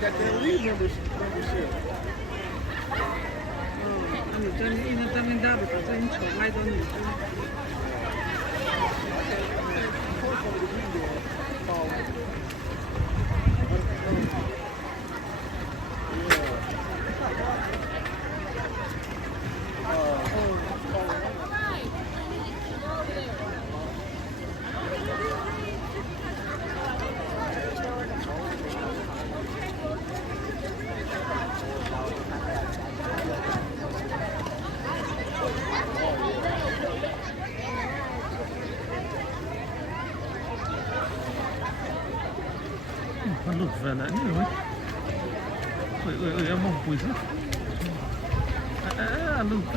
got that league membership.女生因为这边大比较很宠爱的女生。มันหลุดไปแล้วนี่เหรอเอามองปุ๋ยซะหลุดไป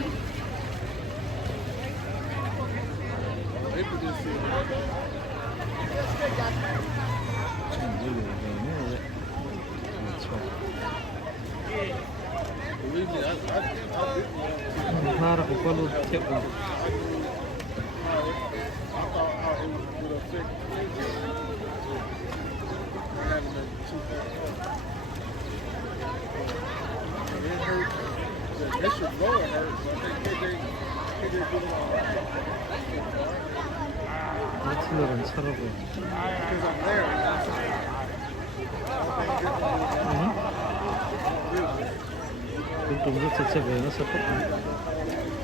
ถ้าเราก็รู้เทียบกันThis should go at her, so I think KJ did it all right. 아틀러는 차라고 Because I'm there. 그 동작 자체가 연습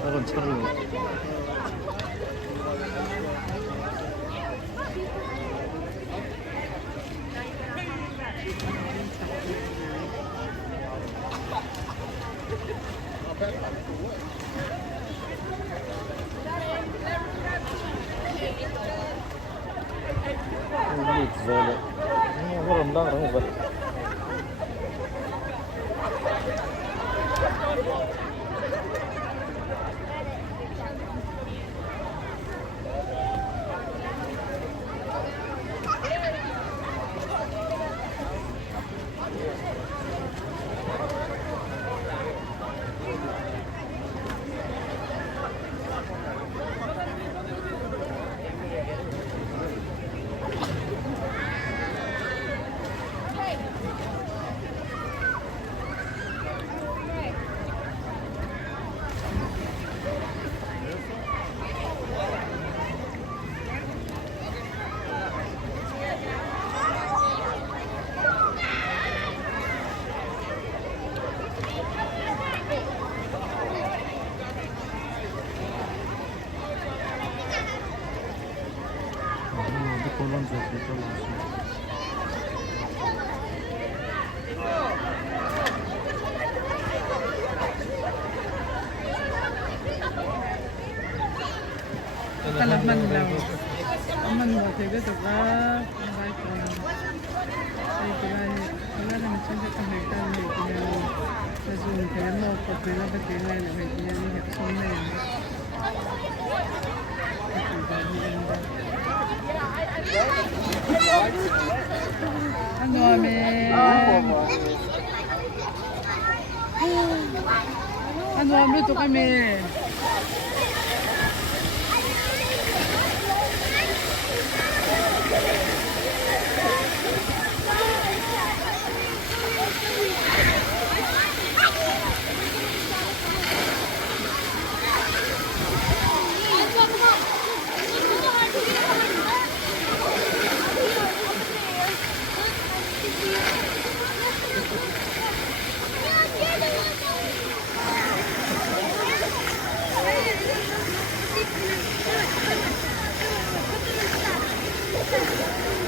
다른 차를 زالة مرة مدار هذا kolon zaten Kalaman daw. Aman mo, sige ito ka. Bakit ko na. Ay, wala naman siya sa kahirtan. May pinang sa Zoom. Kaya mo, pag pinabatilan na may pinang Zoom na yan. Ano amin? Ano amin ito kami? Thank you.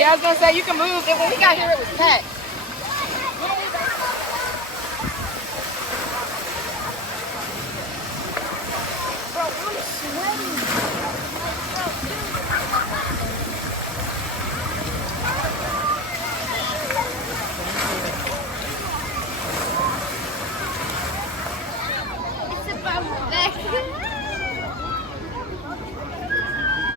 Yeah, I was gonna say you can move. When we got here, it was packed. Bro, I'm sweating.